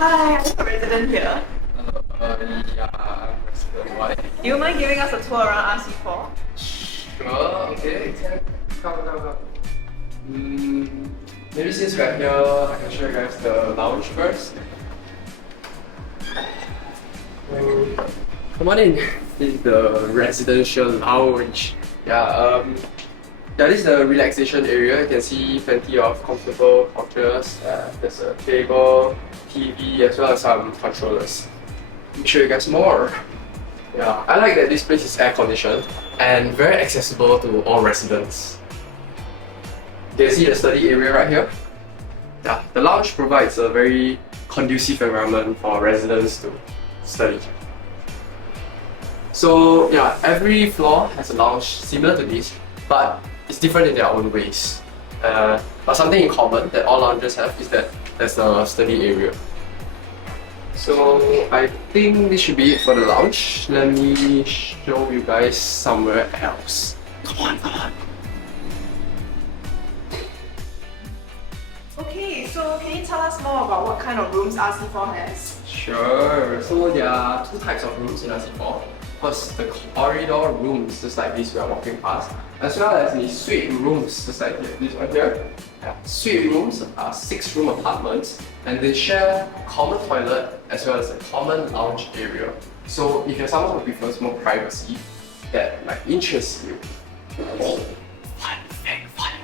Hi, I'm a resident here. Yeah, I'm resident. Why? Do you mind giving us a tour around RC4? Sure, okay. Come. Maybe since we're here, I can show you guys the lounge first. Come on in. This is the residential lounge. This is the relaxation area. You can see plenty of comfortable couches. There's a table, TV, as well as some controllers. Let me show you guys more. Yeah, I like that this place is air conditioned and very accessible to all residents. You can see the study area right here. Yeah, the lounge provides a very conducive environment for residents to study. So yeah, every floor has a lounge similar to this, but it's different in their own ways. But something in common that all lounges have is that there's a study area. So I think this should be it for the lounge. Let me show you guys somewhere else. Come on. Okay, so can you tell us more about what kind of rooms RC4 has? Sure. So there are two types of rooms in RC4. First, the corridor rooms, just like this we are walking past, as well as the suite rooms, just like this one here. Suite rooms are 6-room apartments and they share a common toilet as well as a common lounge area. So if you're someone who prefers more privacy that might interest you. Fun fact.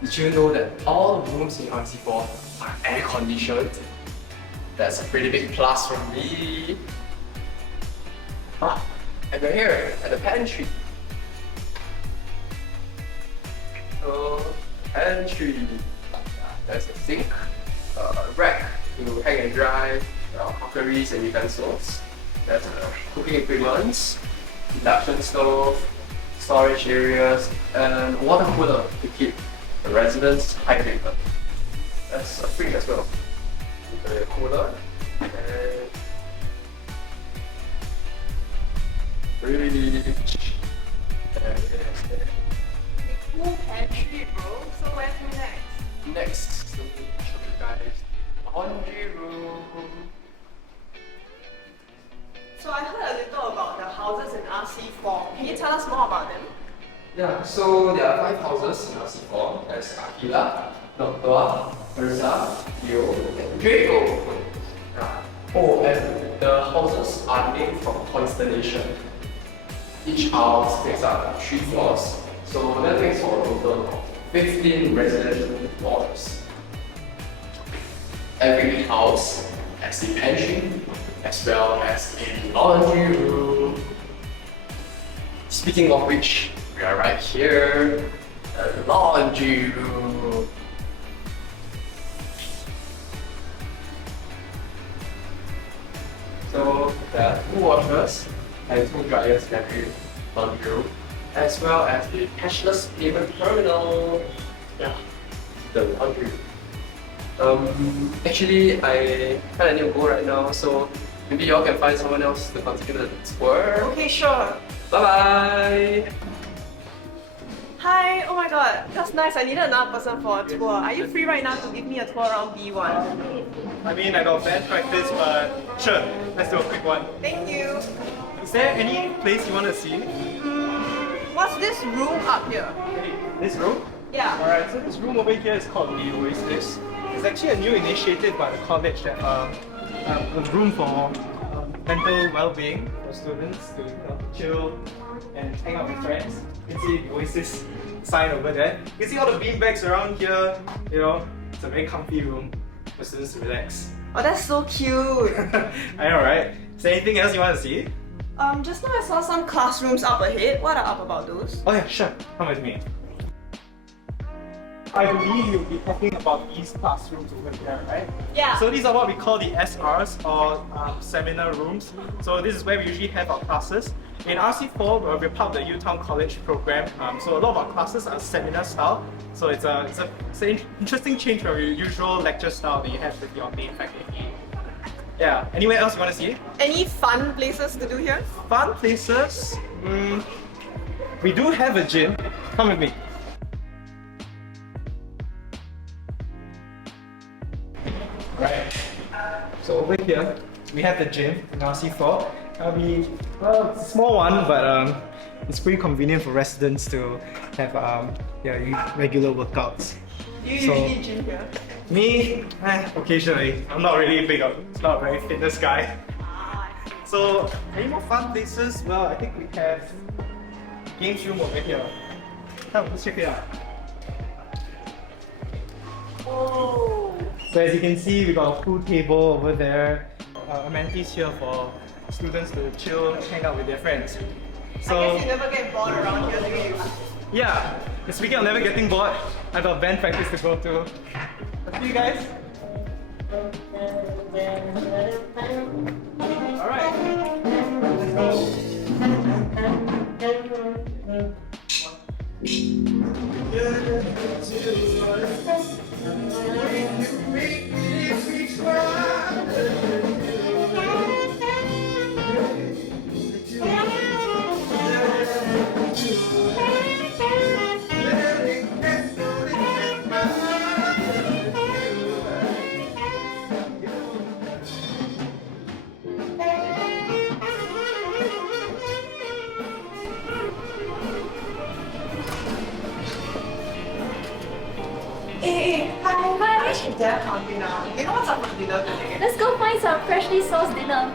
Did you know that all rooms in RC4 are air conditioned? That's a pretty big plus for me. And we're here at the pantry. So, pantry. There's a sink, a rack to hang and dry crockeries and utensils. There's cooking equipment, induction stove, storage areas, and water cooler to keep the residents hydrated. That's a fridge as well. The cooler and fridge. Cool pantry, bro. So where to next? Next, let me show you guys laundry room. So I heard a little about the houses in RC4. Can you tell us more about them? Yeah, so there are 5 houses in RC4. There's Akila, Doctor, Urza, Leo, and Draco. Oh, and the houses are named from constellation. Each house takes up 3 floors, so that makes for a total of 15 residential floors. Every house has a pantry as well as a laundry room. Speaking of which, we are right here, the laundry room. So there are 2 washers and 2 dryers in every laundry room, as well as the cashless payment terminal. Yeah, the laundry room. Actually, I kind of need to go right now, so maybe y'all can find someone else to continue the tour. Okay, sure. Bye-bye! Hi, oh my god, that's nice. I needed another person for a tour. Are you free right now to give me a tour around B1? I mean, I got band practice, but sure, let's do a quick one. Thank you. Is there any place you want to see? What's this room up here? This room? Yeah. Alright, so this room over here is called the Oasis. It's actually a new initiative by the college that a room for mental well-being for students to chill and hang out with friends. You can see the Oasis sign over there. You can see all the beanbags around here. You know, it's a very comfy room for students to relax. Oh, that's so cute. I know, right? Is there anything else you want to see? Just now I saw some classrooms up ahead. What are up about those? Oh yeah, sure. Come with me. I believe you'll be talking about these classrooms over here, right? Yeah. So these are what we call the SRs, or seminar rooms. So this is where we usually have our classes. In RC4, we're part of the Utown College program. So a lot of our classes are seminar style. So it's an interesting change from your usual lecture style that you have with your main faculty. Yeah. Anywhere else you want to see? Any fun places to do here? Fun places? We do have a gym. Come with me. Right. So over here, we have the gym in RC4. Well, it's a small one, but it's pretty convenient for residents to have regular workouts. Do you So- usually gym here? Me, occasionally. I'm not really big of, not very fitness guy. So, any more fun places? Well, I think we have games room over here. Come, let's check it out. Oh. So as you can see, we got a pool table over there. Amenities here for students to chill, hang out with their friends. So I guess you never get bored around here, do you? yeah, speaking of never getting bored, I got band practice to go to. See you guys. Alright. Let's go. Hey, hi. Hi. Actually, they're hungry now. You know what's up for dinner today? Let's go find some freshly sourced dinner.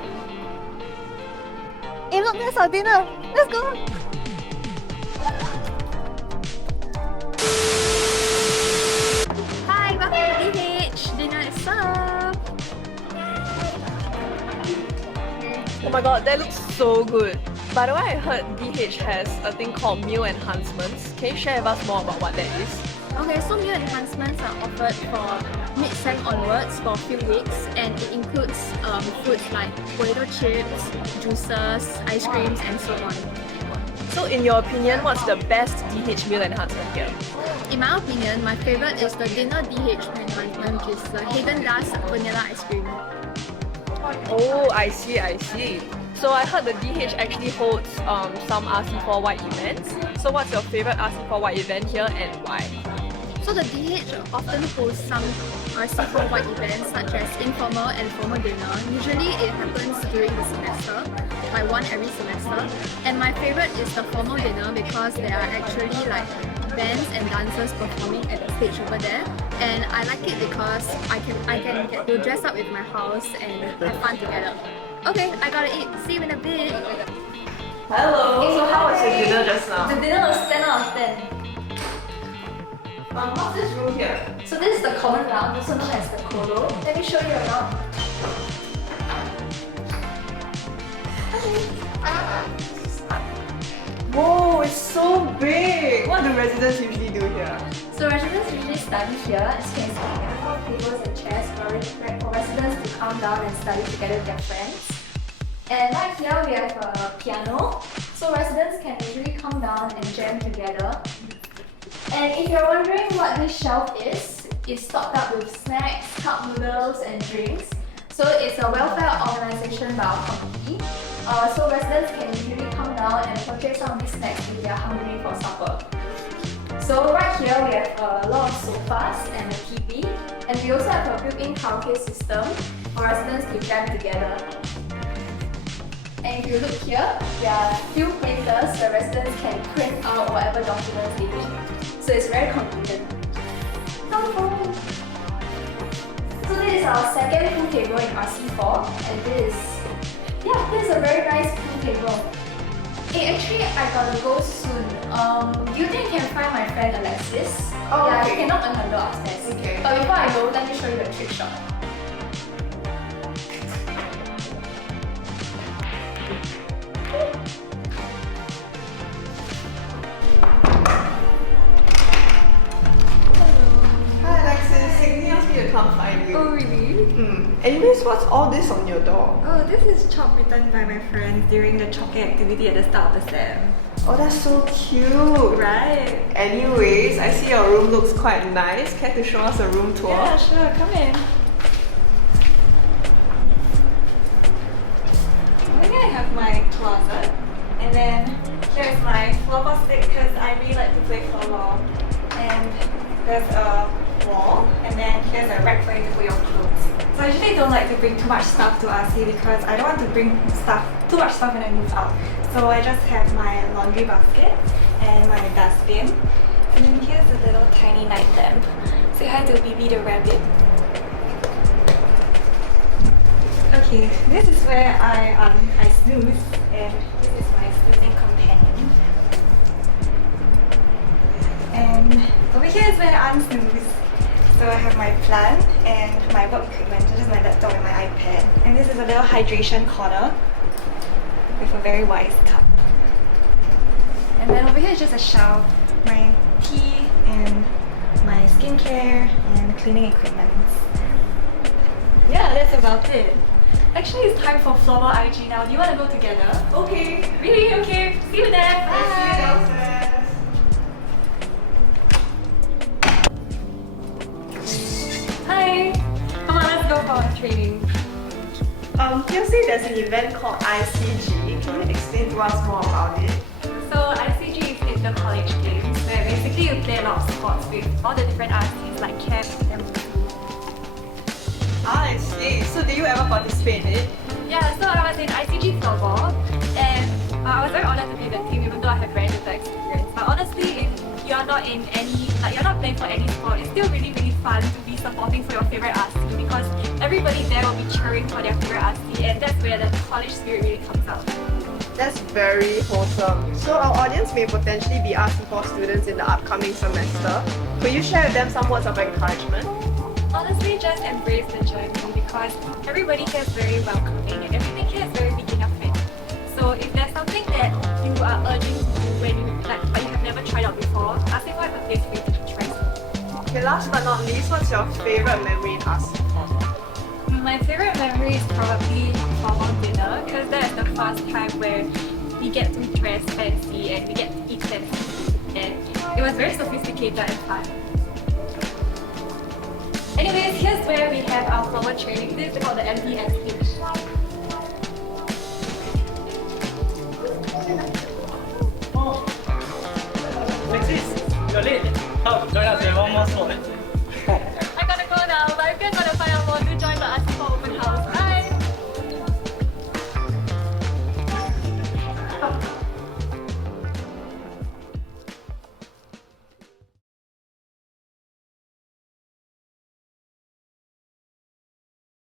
Hey, look, that's our dinner. Let's go. Hi, welcome to DH. Dinner is served. Oh my god, that looks so good. By the way, I heard DH has a thing called meal enhancements. Can you share with us more about what that is? Okay, so meal enhancements are offered for mid-sem onwards for a few weeks, and it includes foods like potato chips, juices, ice creams, and so on. So in your opinion, what's the best DH meal enhancement here? In my opinion, my favorite is the dinner DH enhancement, which is the Haagen-Dazs vanilla ice cream. Oh, I see. So I heard the DH actually holds some RC4 White events. So what's your favorite RC4 White event here and why? So the DH often hosts some RC4 White events such as informal and formal dinner. Usually it happens during the semester, like one every semester. And my favorite is the formal dinner because there are actually like bands and dancers performing at the stage over there. And I like it because I can get to dress up with my house and have fun together. Okay, I gotta eat. See you in a bit. Hello. So how was your dinner just now? The dinner was 10 out of 10. What's this room here? So this is the common round, also known as the colo. Let me show you around. Whoa, it's so big. What do residents usually do here? So residents usually study here. As you can see, we have tables and chairs for residents to come down and study together with their friends. And right here we have a piano. So residents can usually come down and jam together. And if you're wondering what this shelf is, it's stocked up with snacks, cup noodles, and drinks. So it's a welfare organization by our company. So residents can usually come down and purchase some of these snacks if they're hungry for supper. So right here we have a lot of sofas and a TV, and we also have a built-in karaoke system for residents to jam together. And if you look here, there are a few printers where residents can print out whatever documents they need. So it's very convenient. So this is our second pool table in RC4, and this is a very nice pool table. Hey, actually, I gotta go soon. Do you think you can find my friend Alexis? Oh, yeah, okay. you can knock on her door upstairs. Okay. But before I go, let me show you a trick shot. Hi Alexis, Signe asked me to come find you. Oh really? Anyways, what's all this on your door? Oh, this is chalk written by my friend during the chalking activity at the start of the sem. Oh, that's so cute. Right? Anyways, I see your room looks quite nice. Care to show us a room tour? Yeah, sure, come in. So here I have my closet, and then here's my floorball stick because I really like to play floorball. And there's a wall, and then here's a rack for you to put your clothes. So I usually don't like to bring too much stuff to RC because I don't want to bring too much stuff when I move out. So I just have my laundry basket and my dustbin. And then here's a little tiny night lamp. Say hi to Bibi the rabbit. Okay, this is where I snooze, and this is my snoozing companion. And over here is where I unsnooze. So I have my plant and my work equipment, which is my laptop and my iPad. And this is a little hydration corner with a very wise cup. And then over here is just a shelf, my tea and my skincare and cleaning equipment. Yeah, that's about it. Actually, it's time for Floorball IG now. Do you want to go together? Okay. Really? Okay. See you there. Bye. Hi. Come on, let's go for our training. Tuesday there's an event called ICG. Can you explain to us more about it? So ICG is Inter-College Games, where basically you play a lot of sports with all the different RCs like camp and I see. So do you ever participate in it? yeah, so I was in ICG floorball and I was very honored to be in the team even though I have very little experience. But honestly, if you're not in any, you're not playing for any sport, it's still really fun to be supporting for your favorite RC because everybody there will be cheering for their favorite RC and that's where the college spirit really comes out. That's very wholesome. So our audience may potentially be RC4 students in the upcoming semester. Could you share with them some words of encouragement? Honestly, just embrace the journey because everybody here is very welcoming and everything here is very beginner friendly. So if there's something that you are urging to do when you but you have never tried out before, RC4 is a place for you to try something. Okay, last but not least, what's your favorite memory in RC4? My favorite memory is probably formal dinner because that is the first time where we get to dress fancy and we get to eat fancy and it was very sophisticated and fun. Anyways, here's where we have our formal training. This is called the MPS stage.